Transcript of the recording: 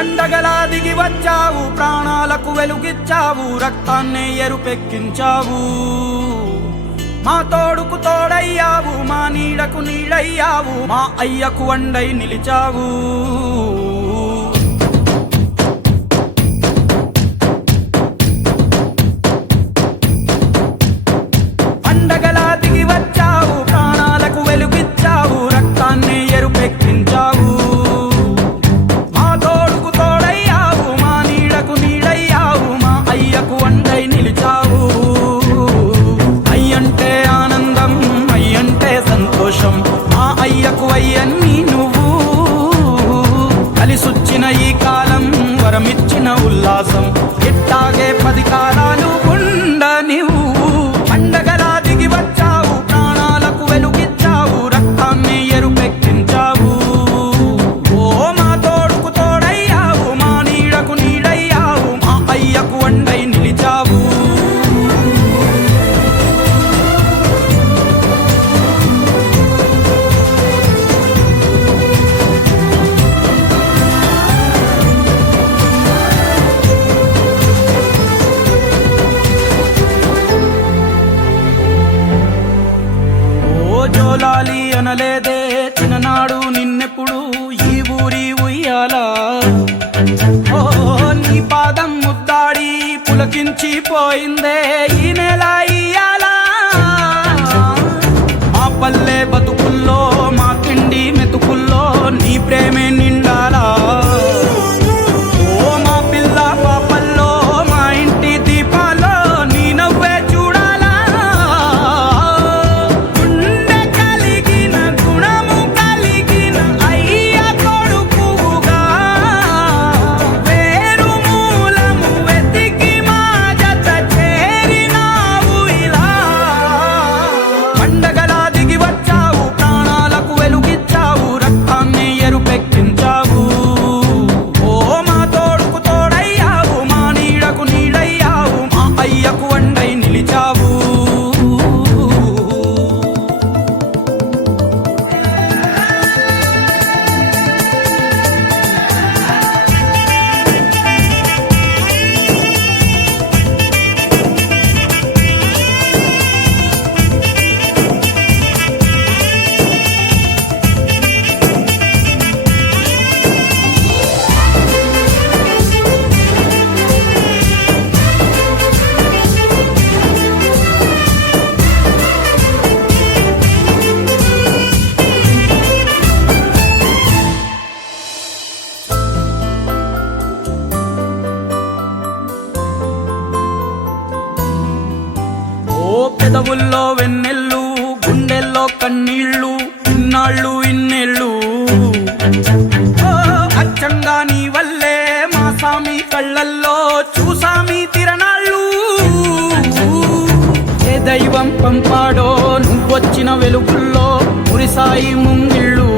పండగలా దిగి వచ్చావు, ప్రాణాలకు వెలుగిచ్చావు, రక్తాన్నే ఎరుపెక్కించావు. మా తోడుకు తోడయ్యావు, మా నీడకు నీడయ్యావు, మా అయ్యకు వండై నిలిచావు. పండగలా దిగి వచ్చావు, ప్రాణాలకు వెలుగిచ్చావు, రక్తాన్నే ఎరుపెక్కించావు. మా తోడుకు తోడయ్యావు, మా నీడకు నీడయ్యావు, మా అయ్యకు వండై నిలిచావు. అయ్యంటే ఆనందం, అయ్యంటే సంతోషం, మా అయ్యకు అయ్యన్ని నువ్వు. కలిసొచ్చిన ఈ కాలం వరమిచ్చిన ఉల్లాసం, ఇట్టాగే 10 కాలాలు ఉండనివ్వు. పండగలా దిగి వచ్చావు, ప్రాణాలకు వెలుగిచ్చావు, రక్తాన్ని ఎరుపెక్కించావు. ఓ మా తోడుకు తోడయ్యావు, మా నీడకు నీడయ్యావు, మా అయ్యకు వండై నిలిచావు. జోలాలి అనలేదే చిన్ననాడు నిన్నెప్పుడు ఈ ఊరి ఉయ్యాలా. ఓ నీ పాదం ముద్దాడి పులకించిపోయిందే ఈ నెల ఇయ్యాలా. మా పల్లె బతుకుల్లో, మా తిండి మెతుకుల్లో నీ ప్రేమే నిండాలా. ఓ మా పిల్ల పాపల్లో, మా ఇంటి దీపాల్లో నీ నవ్వే చూడాలా. గుండె కలిగిన గుణము కలిగిన అయ్య కొడుకుగా, వేరు మూలము వెతికి మా జత చేరినావు ఇలా. పండగలా దిగి వచ్చావు, ప్రాణాలకు వెలుగిచ్చావు, రక్తాన్ని ఎరుపెక్కించావు. ఓ మా తోడుకు తోడయ్యావు, మా నీడకు నీడయ్యావు, మా అయ్యకు వండై నిలిచావు. ఓ పెదవుల్లో వెన్నెల్లు, గుండెల్లో కన్నీళ్ళు, ఇన్నాళ్ళు ఇన్నేళ్ళు. ఓ అచ్చంగా నీ వల్లే మా సామి కళ్ళల్లో చూసామి తిరణాళ్ళు. ఏ దైవం పంపాడో నువ్వొచ్చిన వెలుగుల్లో మురిసాయి ముంగిళ్ళు.